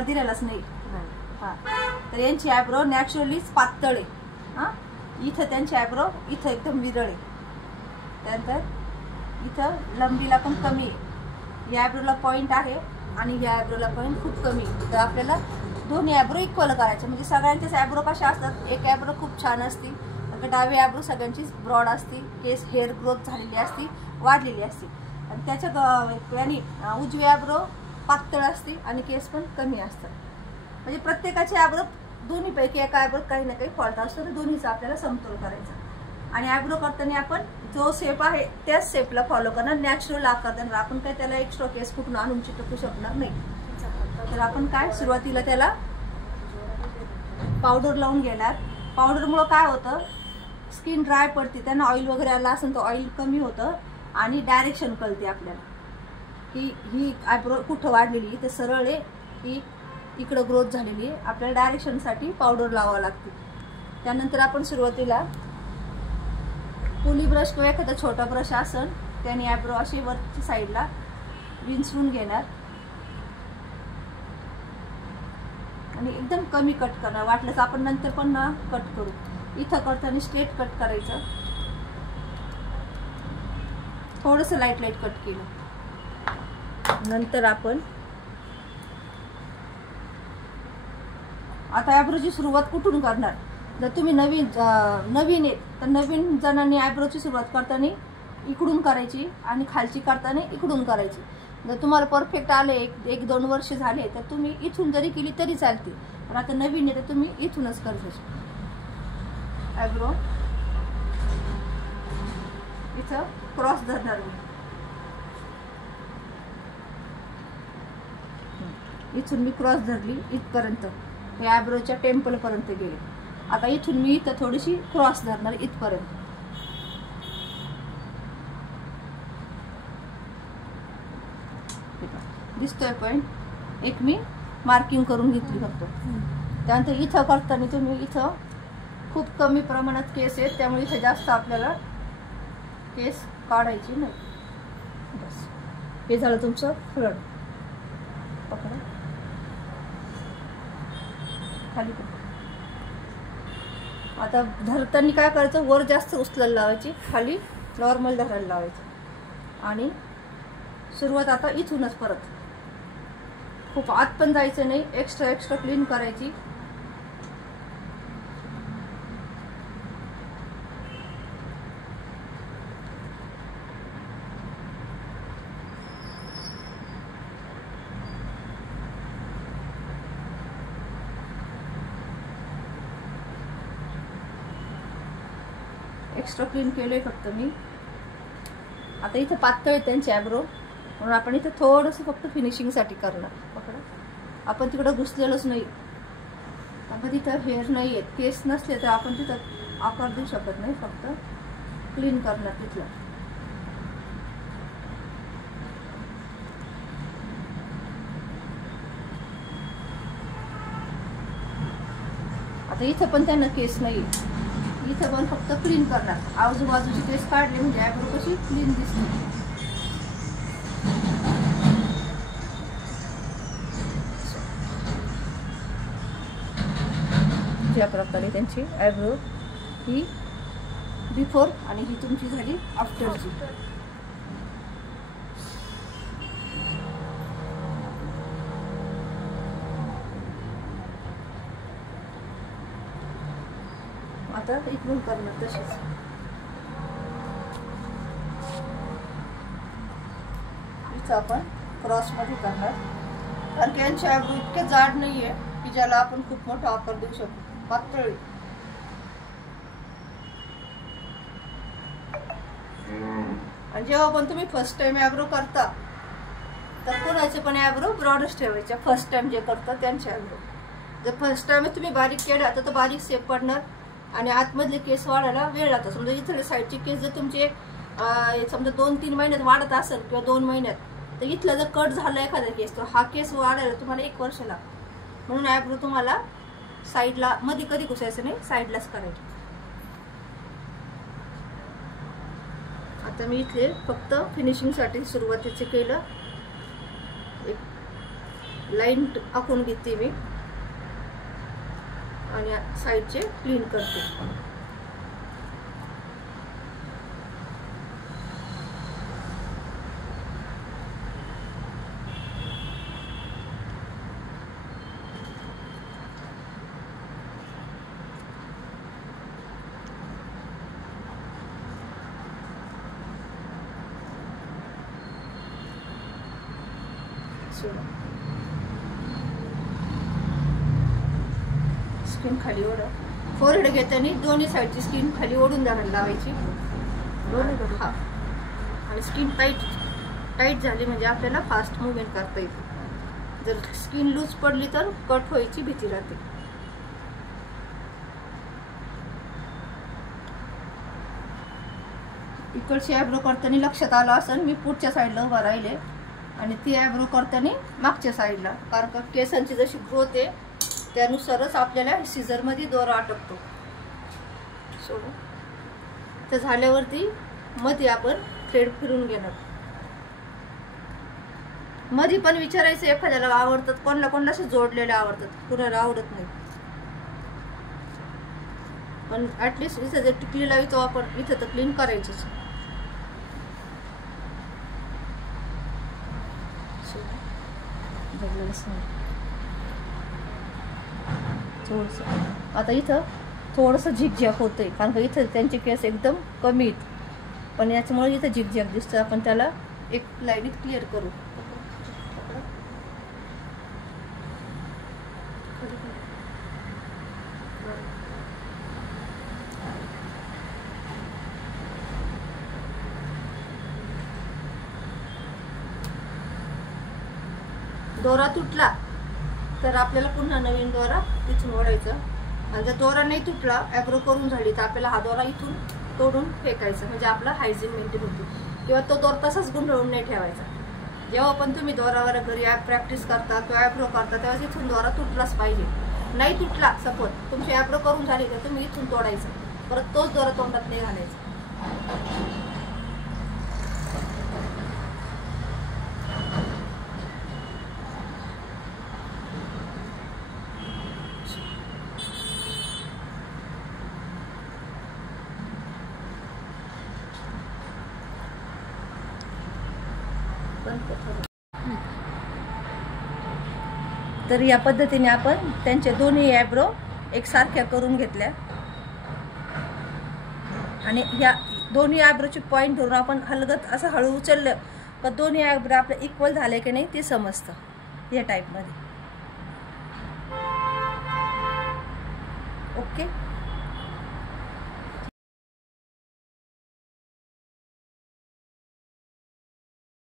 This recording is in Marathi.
दिलेलाच नाही। हां, तर यांची आयब्रो नॅचरलीच पातळ आहे। हां, इथं त्यांची आयब्रो इथं एकदम विरळ आहे। त्यानंतर इथं लंबीला पण कमी आहे। या आयब्रोला पॉईंट आहे आणि या आयब्रोला पॉईंट खूप कमी आहे। तर आपल्याला दोन्ही आयब्रो इक्वल करायचे। म्हणजे सगळ्यांचेच आयब्रो कशा असतात, एक आयब्रो खूप छान असते, तर डावी आयब्रो सगळ्यांचीच ब्रॉड असते, केस हेअर ग्रोथ झालेली असते, वाढलेली असते। आणि त्याच्या यानी उजवी आयब्रो पातळ असते आणि केस पण कमी असतात। म्हणजे प्रत्येकाची आयब्रो दोन्हीपैकी एका आयब्रो काही ना काही फॉल्ट असतो, तर दोन्हीचा आपल्याला समतोल करायचा। आणि आयब्रो करताना आपण जो शेप आहे त्याच शेपला फॉलो करणार, नॅचरल आकार देणार। आपण काय त्याला एक्स्ट्रा केस कुठून आणून चिटकू शकणार नाही। तर आपण काय सुरुवातीला त्याला पावडर लावून घेणार। पावडरमुळे काय होतं, स्किन ड्राय पडते, त्यांना ऑइल वगैरे आला असेल तर ऑइल कमी होतं आणि डायरेक्शन कळते आपल्याला की ही आयब्रो कुठं वाढलेली, तर सरळ आहे की इकडं ग्रोथ झालेली आहे। आपल्याला डायरेक्शनसाठी पावडर लावावं लागते। त्यानंतर आपण सुरुवातीला पुली ब्रश किंवा एखादा छोटा ब्रश असेल त्याने आयब्रो अशी वरच्या साईडला विंचरून घेणार आणि एकदम कमी कट करणार। वाटल्यास आपण नंतर पण ना कट करू। इथं करताना स्ट्रेट कट करायचं, थोडंसं लाईट लाईट कट केलं। नंतर आपण आता आयब्रोची सुरुवात कुठून करणार। जर तुम्ही नवीन आहेत तर नवीन जणांनी आयब्रोची सुरुवात करताना इकडून करायची आणि खालची करताना इकडून करायची। जर तुम्हाला परफेक्ट आले, एक दोन वर्ष झाले, तर तुम्ही इथून जरी केली तरी चालते, पण आता नवीन आहे तर तुम्ही इथूनच करायचं। आयब्रो इथं क्रॉस धरणार मी, इथून मी क्रॉस धरली इथपर्यंत, हे आयब्रोच्या टेम्पल पर्यंत गेले। आता इथून मी इथं थोडीशी क्रॉस धरणार इथपर्यंत। दिसतोय पॉइंट, एक मी मार्किंग करून घेतली फक्त। त्यानंतर इथं करताना तुम्ही इथं खूप कमी प्रमाणात केस आहेत, त्यामुळे इथं जास्त आपल्याला केस काढायची नाही। बस हे झालं तुमचं फ्रंट। पकडा खाली। आता धरताना काय करायचं, वर जास्त उचलायला लावायची, खाली नॉर्मल धरायला लावायचं। आणि सुरुवात आता इथूनच परत, खूप आत पण जायचं नाही, एक्स्ट्रा क्लीन करायची। एक्स्ट्रा क्लीन केलंय फक्त मी। आता इथं पातळ आहे त्यांची आयब्रो, म्हणून आपण इथं थोडंसं फक्त फिनिशिंगसाठी करणार। पकडा, आपण तिकडं घुसलेलोच नाही, आपण तिथं हेअर नाही आहेत, केस नसले तर आपण तिथं आकार देऊ शकत नाही, फक्त क्लीन करणार तिथलं। आता इथं पण त्यांना केस नाही, इथं पण फक्त क्लीन करणार। आजूबाजूची केस काढले म्हणजे आयब्रो कशी क्लीन दिसते। ज्या प्रकारे त्यांची आयब्रो ही बिफोर आणि ही तुमची झाली आफ्टरची। आता इकडून करणार तशीच। इथं आपण क्रॉस मध्ये करणार, कारण की यांची आयब्रो इतके जाड नाहीये की ज्याला आपण खूप मोठा आकार देऊ शकतो, पातळ। आणि जेव्हा पण तुम्ही फर्स्ट टाइम आयब्रो करता तर कोणाचे पण आयब्रो ब्रॉडच ठेवायचे। फर्स्ट टाइम जे करतात त्यांचे आयब्रो, जर फर्स्ट टाइम तुम्ही बारीक केला तर बारीक शेप पडणार आणि आतमधले केस वाढायला वेळ लागतो। समजा इथले साईडचे केस जर तुमचे समजा 2-3 महिन्यात वाढत असेल किंवा 2 महिन्यात, तर इथला जर कट झाला एखादा केस, तर हा केस वाढायला तुम्हाला 1 वर्ष लागतं। म्हणून आयब्रो तुम्हाला साईडला मध्ये कधी घुसायचं नाही, साईडलाच करायचं। आता मी इथे फक्त फिनिशिंगसाठी सुरुवातीचे केलं, लाईन आखून घेते मी आणि साईडचे क्लीन करते. स्किन खाली ओढ. फोरहेड घेताना दोन्ही साईडची स्किन खाली ओढून धरायला लावायची. हा, आणि स्किन टाईट झाली म्हणजे आपल्याला फास्ट मुवमेंट करता येते. जर स्किन लूज पडली तर कट व्हायची भीती राहते. इकडची आयब्रो करताना लक्षात आलं असेल मी पुढच्या साईडला उभा राहिले आणि ती आयब्रो करताना मागच्या साईडला, कारण का केसांची जशी ग्रोथ आहे त्यानुसारच आपल्याला सीझरमध्ये दोरा अटकतो. सोडून तर झाल्यावरती मध्ये आपण थ्रेड फिरून घेणार. मध्ये पण विचारायचं एखाद्याला आवडतात, कोणाला असे जोडलेले आवडतात, कुणाला आवडत नाही. पण ऍटलिस्ट इथं जर टिकली लावतो आपण इथं तर क्लीन करायचंच. आता इथं थोडंसं झिकझॅक होतंय कारण का इथं त्यांचे केस एकदम कमी आहेत, पण याच्यामुळे इथं झिकझॅक दिसतं. आपण त्याला एक लाईनीत क्लिअर करू. दोरा तुटला तर आपल्याला पुन्हा नवीन दोरा तिथून ओढायचा. आणि जर दोरा नाही तुटला, ॲब्रो करून झाली, तर आपल्याला हा दोरा इथून तोडून फेकायचा, म्हणजे आपला हायजीन मेंटेन होतो. किंवा तो दोरा तसाच गुंडळून नाही ठेवायचा. जेव्हा पण तुम्ही दोरावर घरी प्रॅक्टिस करता किंवा ॲब्रो करता तेव्हा इथून दोरा तुटलाच पाहिजे. नाही तुटला सपोज तुमची ॲब्रो करून झाली तर तुम्ही इथून तोडायचं, परत तोच दोरा तोंडात नाही घालायचा. तर या पद्धतीने आपण त्यांचे दोन्ही आयब्रो एकसारख्या करून घेतल्या आणि या दोन्ही आयब्रोचे पॉईंट धरून आपण हलगत असं हळू उचललं का दोन्ही आयब्रो आपले इक्वल झाले की नाही ते समजतं या टाईपमध्ये. ओके.